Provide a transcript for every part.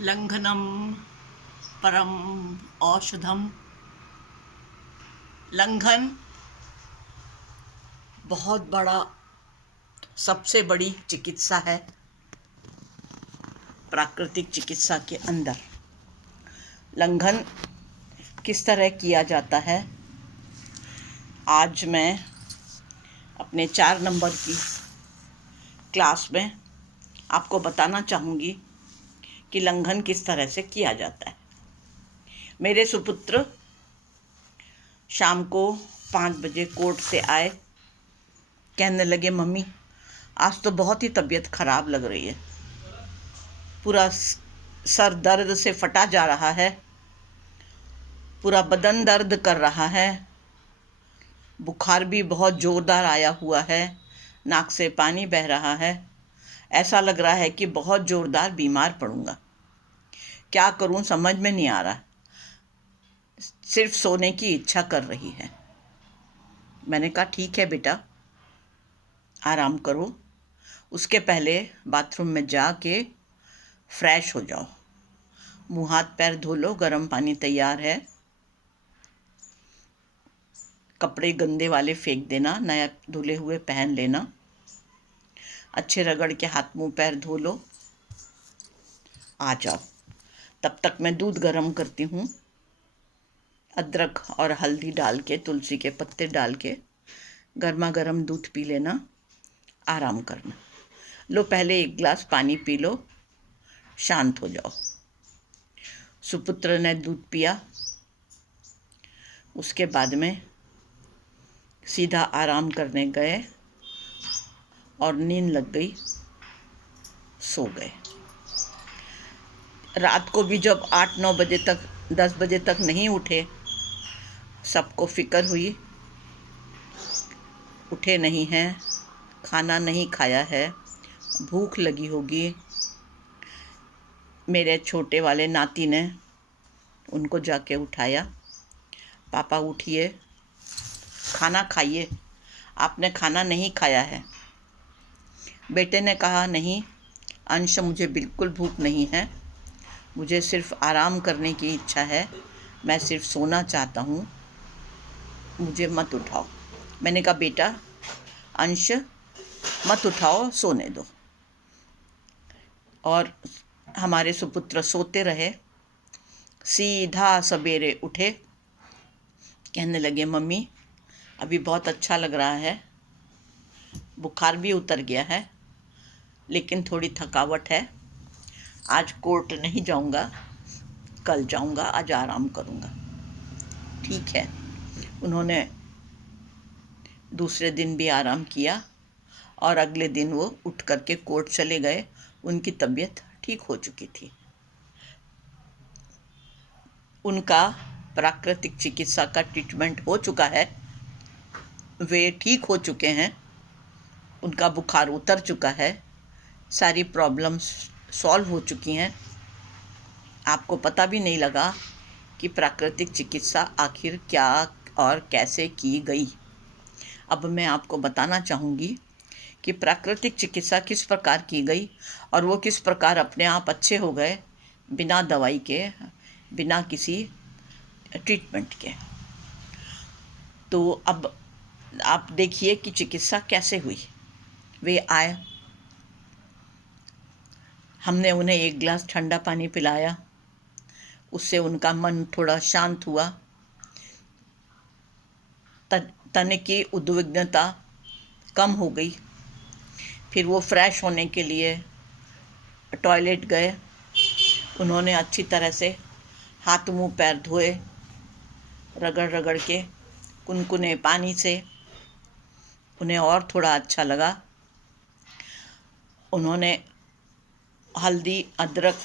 लंघनम परम औषधम। लंघन बहुत बड़ा, सबसे बड़ी चिकित्सा है प्राकृतिक चिकित्सा के अंदर। लंघन किस तरह किया जाता है, आज मैं अपने 4 नंबर की क्लास में आपको बताना चाहूँगी कि लंघन किस तरह से किया जाता है। मेरे सुपुत्र शाम को 5 बजे कोर्ट से आए, कहने लगे मम्मी आज तो बहुत ही तबीयत खराब लग रही है, पूरा सर दर्द से फटा जा रहा है, पूरा बदन दर्द कर रहा है, बुखार भी बहुत जोरदार आया हुआ है, नाक से पानी बह रहा है, ऐसा लग रहा है कि बहुत जोरदार बीमार पड़ूंगा। क्या करूं समझ में नहीं आ रहा, सिर्फ सोने की इच्छा कर रही है। मैंने कहा ठीक है बेटा, आराम करो, उसके पहले बाथरूम में जाके फ्रेश हो जाओ, मुंह हाथ पैर धो लो, गर्म पानी तैयार है, कपड़े गंदे वाले फेंक देना, नया धुले हुए पहन लेना, अच्छे रगड़ के हाथ मुंह पैर धो लो, आ जाओ। तब तक मैं दूध गर्म करती हूँ, अदरक और हल्दी डाल के, तुलसी के पत्ते डाल के गर्मा गर्म दूध पी लेना, आराम करना। लो पहले 1 गिलास पानी पी लो, शांत हो जाओ। सुपुत्र ने दूध पिया, उसके बाद में सीधा आराम करने गए और नींद लग गई, सो गए। रात को भी जब 8-9 बजे तक, 10 बजे तक नहीं उठे, सबको फिक्र हुई, उठे नहीं हैं, खाना नहीं खाया है, भूख लगी होगी। मेरे छोटे वाले नाती ने उनको जाके उठाया, पापा उठिए, खाना खाइए, आपने खाना नहीं खाया है। बेटे ने कहा नहीं अंश, मुझे बिल्कुल भूख नहीं है, मुझे सिर्फ आराम करने की इच्छा है, मैं सिर्फ सोना चाहता हूँ, मुझे मत उठाओ। मैंने कहा बेटा अंश मत उठाओ, सोने दो। और हमारे सुपुत्र सोते रहे। सीधा सवेरे उठे, कहने लगे मम्मी अभी बहुत अच्छा लग रहा है, बुखार भी उतर गया है, लेकिन थोड़ी थकावट है, आज कोर्ट नहीं जाऊंगा, कल जाऊंगा, आज आराम करूंगा। ठीक है, उन्होंने दूसरे दिन भी आराम किया और अगले दिन वो उठ करके कोर्ट चले गए। उनकी तबीयत ठीक हो चुकी थी। उनका प्राकृतिक चिकित्सा का ट्रीटमेंट हो चुका है, वे ठीक हो चुके हैं, उनका बुखार उतर चुका है, सारी प्रॉब्लम्स सॉल्व हो चुकी हैं। आपको पता भी नहीं लगा कि प्राकृतिक चिकित्सा आखिर क्या और कैसे की गई। अब मैं आपको बताना चाहूँगी कि प्राकृतिक चिकित्सा किस प्रकार की गई और वो किस प्रकार अपने आप अच्छे हो गए, बिना दवाई के, बिना किसी ट्रीटमेंट के। तो अब आप देखिए कि चिकित्सा कैसे हुई। वे आए, हमने उन्हें 1 गिलास ठंडा पानी पिलाया, उससे उनका मन थोड़ा शांत हुआ, तन की उद्विग्नता कम हो गई। फिर वो फ्रेश होने के लिए टॉयलेट गए, उन्होंने अच्छी तरह से हाथ मुंह पैर धोए, रगड़ रगड़ के कुनकुने पानी से, उन्हें और थोड़ा अच्छा लगा। उन्होंने हल्दी, अदरक,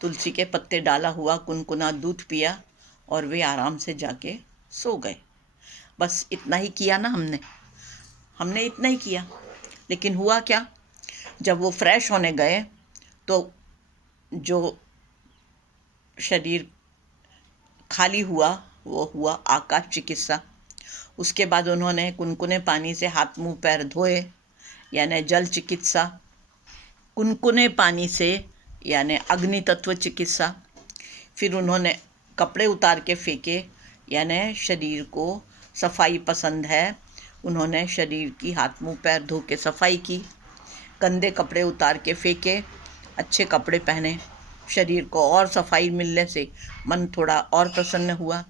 तुलसी के पत्ते डाला हुआ कुनकुना दूध पिया और वे आराम से जाके सो गए। बस इतना ही किया ना हमने इतना ही किया। लेकिन हुआ क्या, जब वो फ्रेश होने गए तो जो शरीर खाली हुआ वो हुआ आकाश चिकित्सा। उसके बाद उन्होंने कुनकुने पानी से हाथ मुंह पैर धोए, यानी जल चिकित्सा। कुनकुने पानी से यानी अग्नि तत्व चिकित्सा। फिर उन्होंने कपड़े उतार के फेंके, यानी शरीर को सफाई पसंद है, उन्होंने शरीर की हाथ मुंह पैर धो के सफाई की, गंदे कपड़े उतार के फेंके, अच्छे कपड़े पहने, शरीर को और सफाई मिलने से मन थोड़ा और प्रसन्न हुआ।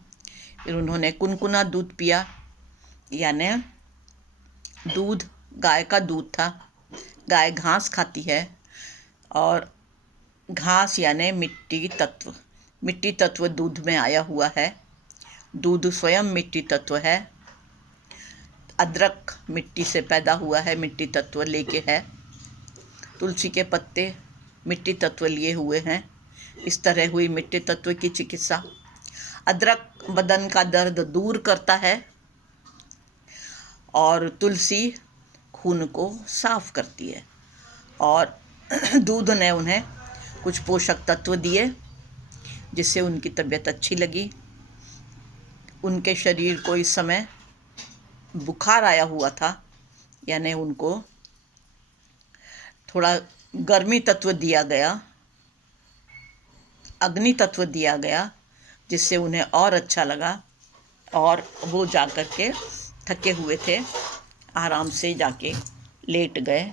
फिर उन्होंने कुनकुना दूध पिया, यानी दूध गाय का दूध था। गाय घास खाती है और घास यानी मिट्टी तत्व, मिट्टी तत्व दूध में आया हुआ है। दूध स्वयं मिट्टी तत्व है। अदरक मिट्टी से पैदा हुआ है, मिट्टी तत्व लेके है। तुलसी के पत्ते मिट्टी तत्व लिए हुए हैं। इस तरह हुई मिट्टी तत्व की चिकित्सा। अदरक बदन का दर्द दूर करता है और तुलसी खून को साफ करती है। और दूध ने उन्हें कुछ पोषक तत्व दिए जिससे उनकी तबीयत अच्छी लगी। उनके शरीर को इस समय बुखार आया हुआ था, यानी उनको थोड़ा गर्मी तत्व दिया गया, अग्नि तत्व दिया गया, जिससे उन्हें और अच्छा लगा। और वो जाकर के थके हुए थे, आराम से जाके लेट गए,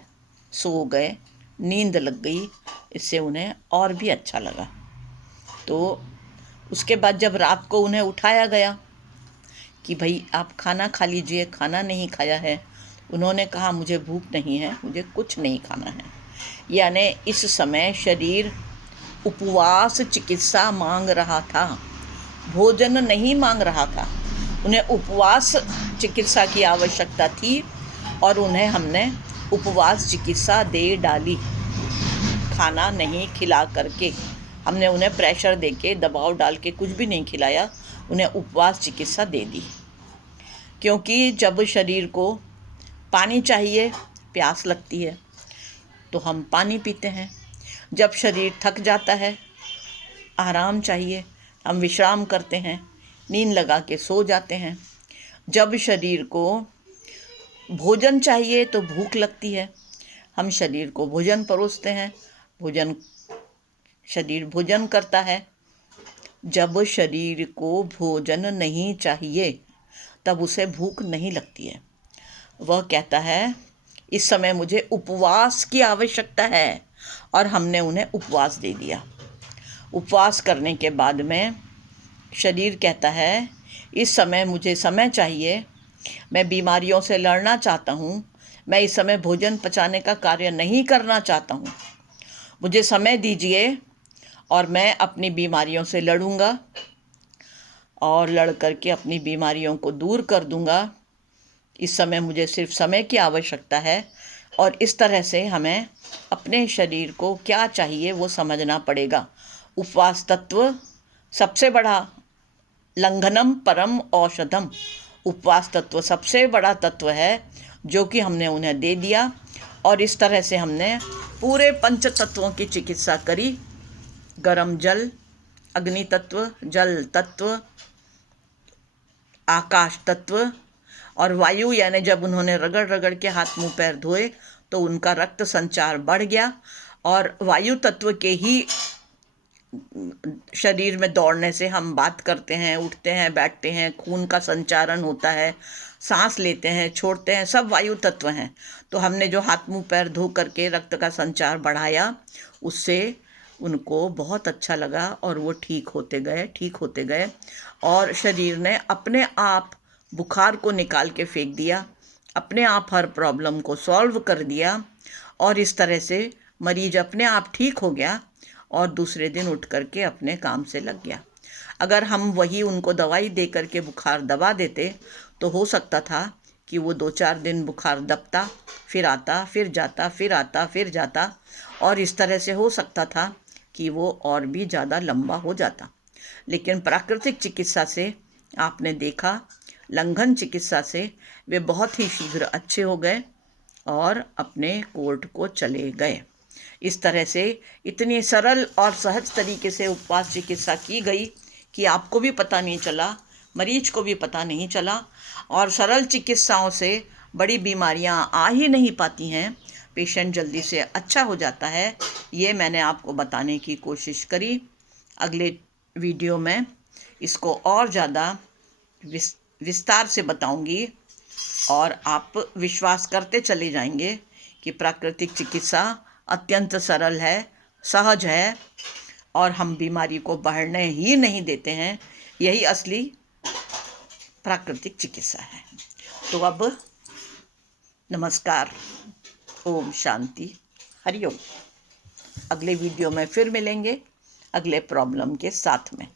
सो गए, नींद लग गई। इससे उन्हें और भी अच्छा लगा। तो उसके बाद जब रात को उन्हें उठाया गया कि भाई आप खाना खा लीजिए, खाना नहीं खाया है, उन्होंने कहा मुझे भूख नहीं है, मुझे कुछ नहीं खाना है। यानी इस समय शरीर उपवास चिकित्सा मांग रहा था, भोजन नहीं मांग रहा था। उन्हें उपवास चिकित्सा की आवश्यकता थी और उन्हें हमने उपवास चिकित्सा दे डाली। खाना नहीं खिला करके हमने उन्हें प्रेशर देके, दबाव डाल के कुछ भी नहीं खिलाया, उन्हें उपवास चिकित्सा दे दी। क्योंकि जब शरीर को पानी चाहिए, प्यास लगती है, तो हम पानी पीते हैं। जब शरीर थक जाता है, आराम चाहिए, हम विश्राम करते हैं, नींद लगा के सो जाते हैं। जब शरीर को भोजन चाहिए तो भूख लगती है, हम शरीर को भोजन परोसते हैं, शरीर भोजन करता है। जब शरीर को भोजन नहीं चाहिए तब उसे भूख नहीं लगती है। वह कहता है इस समय मुझे उपवास की आवश्यकता है, और हमने उन्हें उपवास दे दिया। उपवास करने के बाद में शरीर कहता है इस समय मुझे समय चाहिए, मैं बीमारियों से लड़ना चाहता हूँ, मैं इस समय भोजन पचाने का कार्य नहीं करना चाहता हूँ, मुझे समय दीजिए और मैं अपनी बीमारियों से लड़ूंगा और लड़ करके अपनी बीमारियों को दूर कर दूंगा। इस समय मुझे सिर्फ समय की आवश्यकता है। और इस तरह से हमें अपने शरीर को क्या चाहिए वो समझना पड़ेगा। उपवास तत्व सबसे बड़ा, लंघनम परम औषधम, उपवास तत्व सबसे बड़ा तत्व है जो कि हमने उन्हें दे दिया। और इस तरह से हमने पूरे पंच तत्वों की चिकित्सा करी। गरम जल, अग्नि तत्व, जल तत्व, आकाश तत्व और वायु, यानी जब उन्होंने रगड़ रगड़ के हाथ मुंह पैर धोए तो उनका रक्त संचार बढ़ गया। और वायु तत्व के ही शरीर में दौड़ने से हम बात करते हैं, उठते हैं, बैठते हैं, खून का संचारण होता है, सांस लेते हैं, छोड़ते हैं, सब वायु तत्व हैं। तो हमने जो हाथ मुंह पैर धो करके रक्त का संचार बढ़ाया, उससे उनको बहुत अच्छा लगा और वो ठीक होते गए और शरीर ने अपने आप बुखार को निकाल के फेंक दिया, अपने आप हर प्रॉब्लम को सॉल्व कर दिया। और इस तरह से मरीज अपने आप ठीक हो गया और दूसरे दिन उठ करके अपने काम से लग गया। अगर हम वही उनको दवाई दे करके बुखार दबा देते तो हो सकता था कि वो 2-4 दिन बुखार दबता, फिर आता, फिर जाता, फिर आता, फिर जाता, और इस तरह से हो सकता था कि वो और भी ज़्यादा लंबा हो जाता। लेकिन प्राकृतिक चिकित्सा से आपने देखा, लंघन चिकित्सा से वे बहुत ही शीघ्र अच्छे हो गए और अपने कोर्ट को चले गए। इस तरह से इतनी सरल और सहज तरीके से उपवास चिकित्सा की गई कि आपको भी पता नहीं चला, मरीज को भी पता नहीं चला। और सरल चिकित्साओं से बड़ी बीमारियां आ ही नहीं पाती हैं। पेशेंट जल्दी से अच्छा हो जाता है, ये मैंने आपको बताने की कोशिश करी। अगले वीडियो में इसको और ज़्यादा विस्तार से बताऊंगी और आप विश्वास करते चले जाएंगे कि प्राकृतिक चिकित्सा अत्यंत सरल है, सहज है और हम बीमारी को बढ़ने ही नहीं देते हैं। यही असली प्राकृतिक चिकित्सा है। तो अब नमस्कार, ओम शांति, हरिओम। अगले वीडियो में फिर मिलेंगे अगले प्रॉब्लम के साथ में।